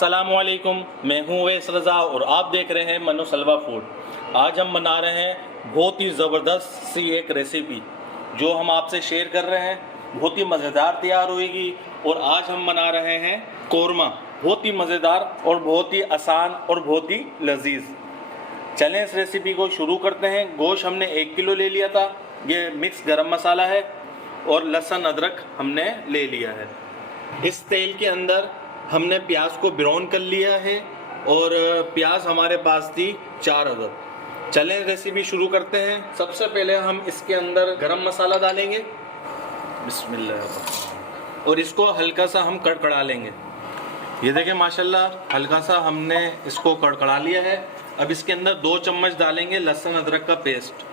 अस्सलामुअलैकुम, मैं हूँ अवैस रज़ा और आप देख रहे हैं मनो सलवा फूड। आज हम बना रहे हैं बहुत ही ज़बरदस्त सी एक रेसिपी जो हम आपसे शेयर कर रहे हैं। बहुत ही मज़ेदार तैयार होएगी और आज हम बना रहे हैं कोरमा। बहुत ही मज़ेदार और बहुत ही आसान और बहुत ही लजीज। चलें इस रेसिपी को शुरू करते हैं। गोश्त हमने 1 किलो ले लिया था। ये मिक्स गरम मसाला है और लहसुन अदरक हमने ले लिया है। इस तेल के अंदर हमने प्याज को ब्राउन कर लिया है और प्याज हमारे पास थी 4 अदद। चलें रेसिपी शुरू करते हैं। सबसे पहले हम इसके अंदर गरम मसाला डालेंगे, बिस्मिल्लाह, और इसको हल्का सा हम कड़कड़ा लेंगे। ये देखें माशाल्लाह हल्का सा हमने इसको कड़कड़ा लिया है। अब इसके अंदर 2 चम्मच डालेंगे लहसुन अदरक का पेस्ट।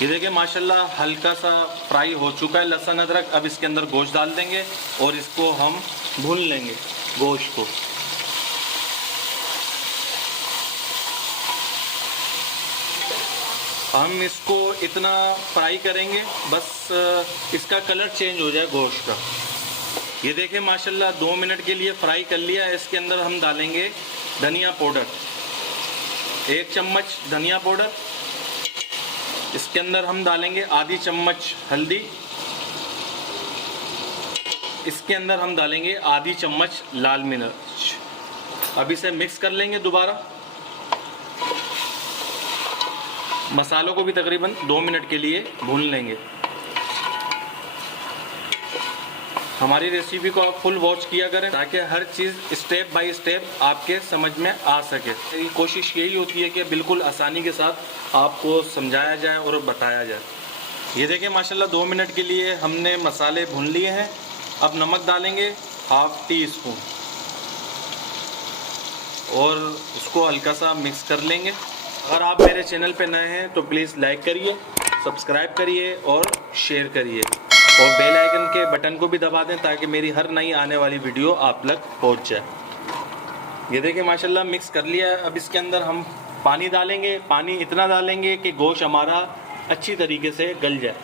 ये देखिए माशाल्लाह हल्का सा फ्राई हो चुका है लहसुन अदरक। अब इसके अंदर गोश्त डाल देंगे और इसको हम भून लेंगे गोश्त को। हम इसको इतना फ्राई करेंगे बस इसका कलर चेंज हो जाए गोश्त का। ये देखिए माशाल्लाह 2 मिनट के लिए फ्राई कर लिया है। इसके अंदर हम डालेंगे धनिया पाउडर, 1 चम्मच धनिया पाउडर। इसके अंदर हम डालेंगे आधी चम्मच हल्दी। इसके अंदर हम डालेंगे आधी चम्मच लाल मिर्च। अब इसे मिक्स कर लेंगे दोबारा। मसालों को भी तकरीबन 2 मिनट के लिए भून लेंगे। हमारी रेसिपी को आप फुल वॉच किया करें ताकि हर चीज़ स्टेप बाय स्टेप आपके समझ में आ सके। मेरी कोशिश यही होती है कि बिल्कुल आसानी के साथ आपको समझाया जाए और बताया जाए। ये देखिए माशाल्लाह 2 मिनट के लिए हमने मसाले भून लिए हैं। अब नमक डालेंगे 1/2 टी स्पून और उसको हल्का सा मिक्स कर लेंगे। अगर आप मेरे चैनल पे नए हैं तो प्लीज़ लाइक करिए, सब्सक्राइब करिए और शेयर करिए और बेल आइकन के बटन को भी दबा दें ताकि मेरी हर नई आने वाली वीडियो आप तक पहुंच जाए। ये देखिए माशाल्लाह मिक्स कर लिया है। अब इसके अंदर हम पानी डालेंगे। पानी इतना डालेंगे कि गोश्त हमारा अच्छी तरीके से गल जाए।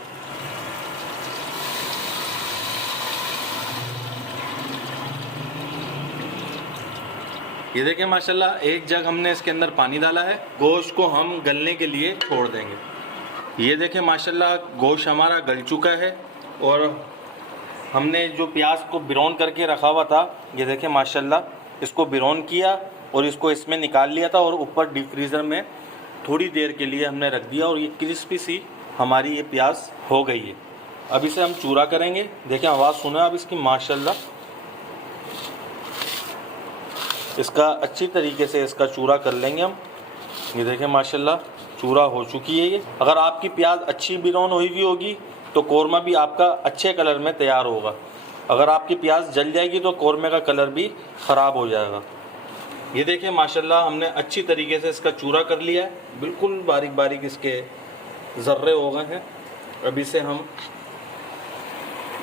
ये देखिए माशाल्लाह 1 जग हमने इसके अंदर पानी डाला है। गोश्त को हम गलने के लिए छोड़ देंगे। ये देखिए माशाल्लाह गोश्त हमारा गल चुका है और हमने जो प्याज को ब्राउन करके रखा हुआ था, ये देखिए माशाल्लाह इसको ब्राउन किया और इसको इसमें निकाल लिया था और ऊपर डीप फ्रीज़र में थोड़ी देर के लिए हमने रख दिया और ये क्रिस्पी सी हमारी ये प्याज हो गई है। अब इसे हम चूरा करेंगे। देखिए आवाज़ सुना अब इसकी माशाल्लाह। इसका अच्छी तरीके से इसका चूरा कर लेंगे हम। ये देखिए माशाल्लाह चूरा हो चुकी है ये। अगर आपकी प्याज अच्छी ब्राउन हुई हुई होगी तो कोरमा भी आपका अच्छे कलर में तैयार होगा। अगर आपकी प्याज जल जाएगी तो कोरमे का कलर भी ख़राब हो जाएगा। ये देखिए माशाल्लाह हमने अच्छी तरीके से इसका चूरा कर लिया है। बिल्कुल बारीक बारीक इसके ज़र्रे हो गए हैं। अब इसे हम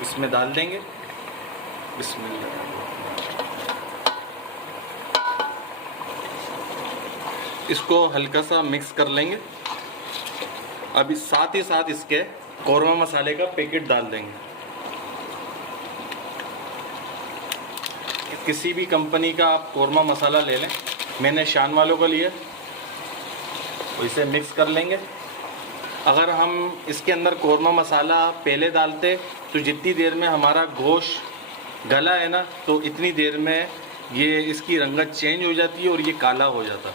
इसमें डाल देंगे, बिस्मिल्लाह। इसको हल्का सा मिक्स कर लेंगे। अब इस साथ ही साथ इसके कोरमा मसाले का पैकेट डाल देंगे। किसी भी कंपनी का आप कोरमा मसाला ले लें, मैंने शान वालों का लिया। इसे मिक्स कर लेंगे। अगर हम इसके अंदर कोरमा मसाला पहले डालते तो जितनी देर में हमारा गोश्त गला है ना, तो इतनी देर में ये इसकी रंगत चेंज हो जाती है और ये काला हो जाता।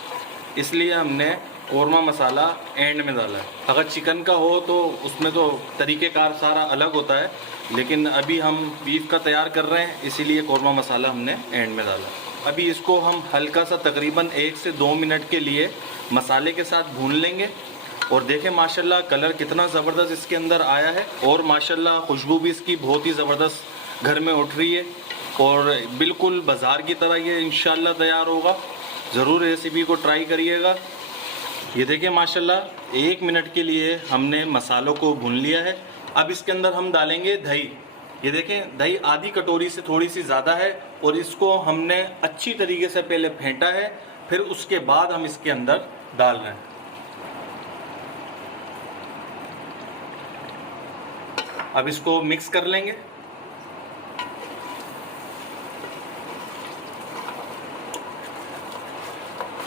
इसलिए हमने कोरमा मसाला एंड में डाला है। अगर चिकन का हो तो उसमें तो तरीक़ेकार सारा अलग होता है, लेकिन अभी हम बीफ का तैयार कर रहे हैं इसीलिए कोरमा मसाला हमने एंड में डाला। अभी इसको हम हल्का सा तकरीबन 1 से 2 मिनट के लिए मसाले के साथ भून लेंगे। और देखें माशाल्लाह कलर कितना ज़बरदस्त इसके अंदर आया है और माशाल्लाह खुशबू भी इसकी बहुत ही ज़बरदस्त घर में उठ रही है और बिल्कुल बाज़ार की तरह ये इंशाल्लाह तैयार होगा। ज़रूर रेसिपी को ट्राई करिएगा। ये देखिए माशाल्लाह 1 मिनट के लिए हमने मसालों को भून लिया है। अब इसके अंदर हम डालेंगे दही। ये देखें दही आधी कटोरी से थोड़ी सी ज़्यादा है और इसको हमने अच्छी तरीके से पहले फेंटा है, फिर उसके बाद हम इसके अंदर डाल रहे हैं। अब इसको मिक्स कर लेंगे।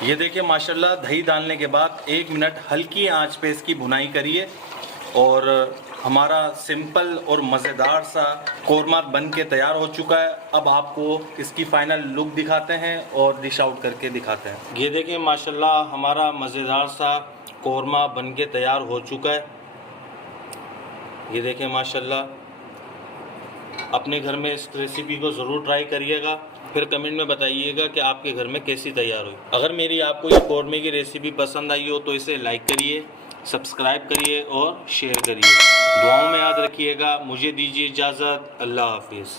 ये देखिए माशाल्लाह दही डालने के बाद 1 मिनट हल्की आंच पे इसकी भुनाई करिए और हमारा सिंपल और मज़ेदार सा कोरमा बन के तैयार हो चुका है। अब आपको इसकी फाइनल लुक दिखाते हैं और डिश आउट करके दिखाते हैं। ये देखिए माशाल्लाह हमारा मज़ेदार सा कोरमा बन के तैयार हो चुका है। ये देखिए माशाल्लाह, अपने घर में इस रेसिपी को ज़रूर ट्राई करिएगा, फिर कमेंट में बताइएगा कि आपके घर में कैसी तैयार हुई। अगर मेरी आपको ये कोरमे की रेसिपी पसंद आई हो तो इसे लाइक करिए, सब्सक्राइब करिए और शेयर करिए। दुआओं में याद रखिएगा। मुझे दीजिए इजाज़त। अल्लाह हाफिज़।